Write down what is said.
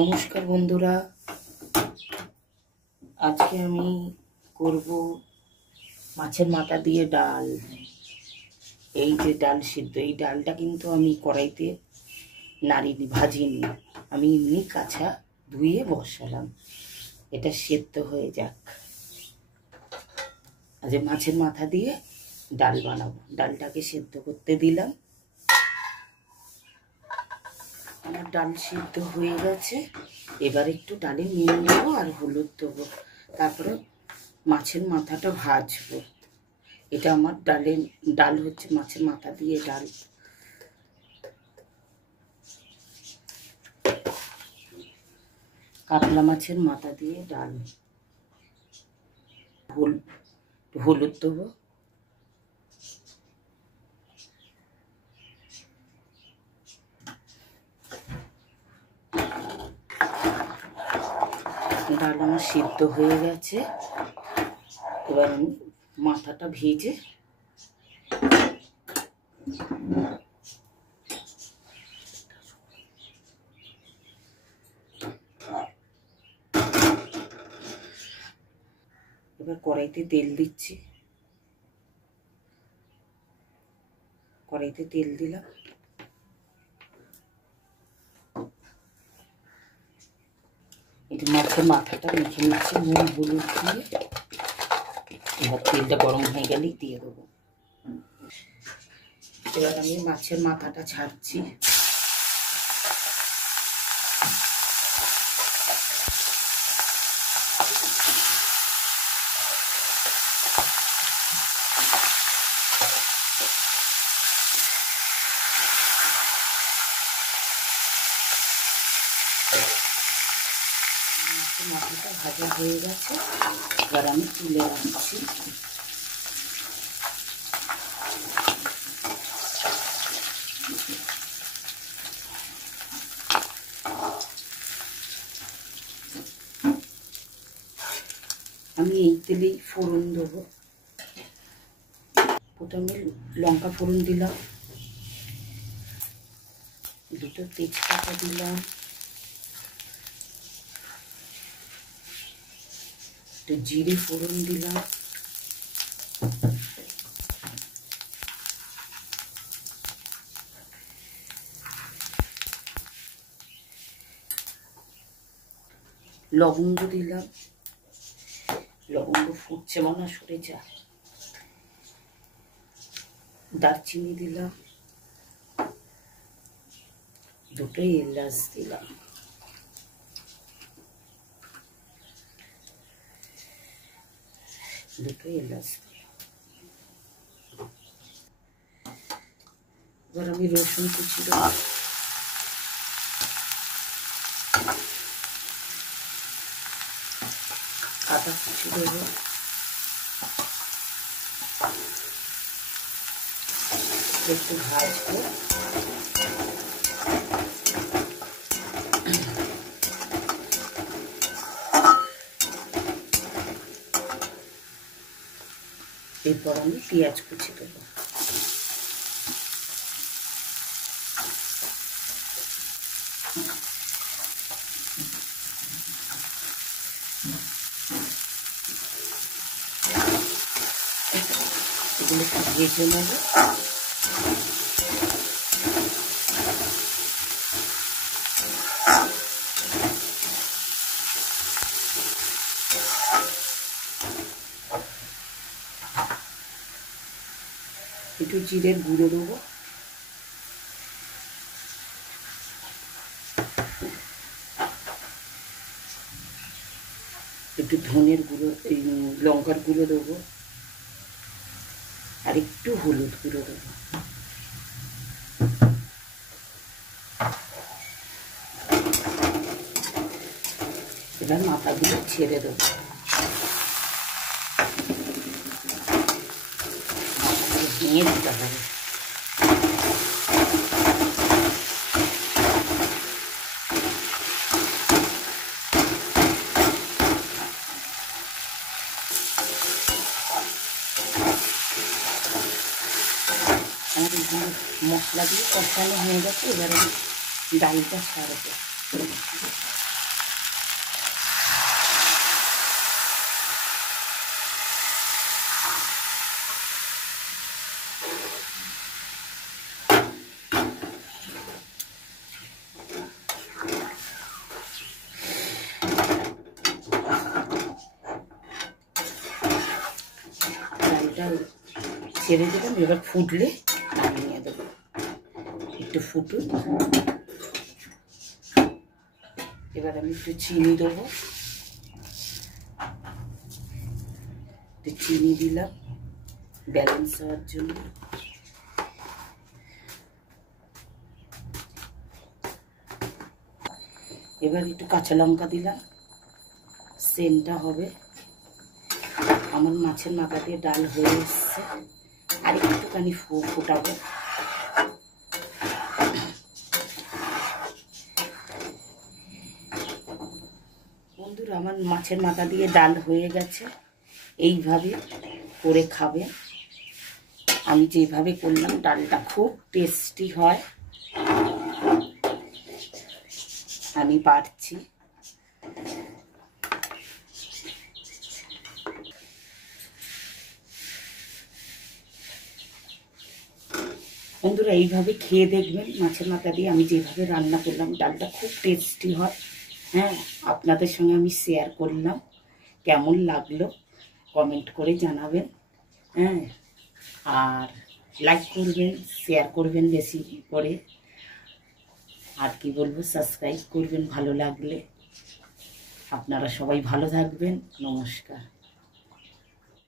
নমস্কার বন্ধুরা, আজকে আমি করব মাছের মাথা দিয়ে ডাল। এই যে ডাল সিদ্ধ, এই ডালটা কিন্তু আমি কড়াইতে নাড়িনি, ভাজিনি, আমি এমনি কাঁচা ধুয়ে বসালাম। এটা সেদ্ধ হয়ে যাক। আজ মাছের মাথা দিয়ে ডাল বানাবো। ডালটাকে সেদ্ধ করতে দিলাম। আমার ডাল সিদ্ধ হয়ে গেছে। এবার একটু ডালে নুন দেবো আর হলুদ দেবো, তারপরে মাছের মাথাটা ভাজবো। এটা আমার ডাল হচ্ছে মাছের মাথা দিয়ে ডাল। কাতলা মাছের মাথা দিয়ে ডাল। হলুদ দেবো, ডাল আমার সিদ্ধ হয়ে গেছে। এবার আমি মাথাটা ভেজে এবার কড়াইতে তেল দিচ্ছি। কড়াইতে তেল দিলাম। এটা মাছের মাথাটা মেখে নিচ্ছি নুন হলুদ দিয়ে। এবার তেলটা গরম হয়ে গেলেই দিয়ে দেবো। এবার আমি মাছের মাথাটা ছাড়ছি। মাথাটা ভাজা হয়ে গেছে। এবার আমি তুলে রাখছি। আমি এই তেলেই ফোড়ন দেবো। প্রথমে লঙ্কা ফোড়ন দিলাম, দুটো তেজপাতা দিলাম, একটু জিরে ফোড়ন দিলাম, লবঙ্গ দিলাম। লবঙ্গ ফুটছে মনে সরে যায়। দারচিনি দিলাম, দুটো এলাচ দিলাম, এবার আমি রসুন কুচি দেবো, আদা কুচি দেবো, একটু ভাজবো। এরপর আমি পেঁয়াজ কুচি দেবো। এগুলো একটু ভেজে নেবো। একটু জিরের গুঁড়ো দেবো, একটু ধনের গুঁড়ো, এই লঙ্কার গুঁড়ো দেবো, আর একটু হলুদ গুঁড়ো দেবো। এবার মাথাগুলো ছেড়ে দেবো। মাথাগুলো ভেঙে দিতে হবে। আমার এখানে মশলা দিয়ে কষানো হয়ে গেছে। এবার আমি ডালটা ছাড়বো। ছেড়ে দিলাম, এবার ফুটলে নামিয়ে দেবো। একটু ফুটুন, এবার আমি একটু চিনি দেবো। একটু চিনি দিলাম ব্যালেন্স হওয়ার জন্য। এবার একটু কাঁচা লঙ্কা দিলাম, সেন্টটা হবে। আমার মাছের মাথা দিয়ে ডাল হয়ে এসছে, আর একটুখানি ফোটাবো। বন্ধুরা, আমার মাছের মাথা দিয়ে ডাল হয়ে গেছে। এইভাবে করে খাবে, আমি যেভাবে করলাম। ডালটা খুব টেস্টি হয়, আমি পারছি। বন্ধুরা, এইভাবে খেয়ে দেখবেন মাছের মাথা দিয়ে আমি যেভাবে রান্না করলাম। ডালটা খুব টেস্টি হয়। হ্যাঁ, আপনাদের সঙ্গে আমি শেয়ার করলাম। কেমন লাগলো কমেন্ট করে জানাবেন। হ্যাঁ, আর লাইক করবেন, শেয়ার করবেন বেশি করে। আর কি বলবো, সাবস্ক্রাইব করবেন ভালো লাগলে। আপনারা সবাই ভালো থাকবেন। নমস্কার।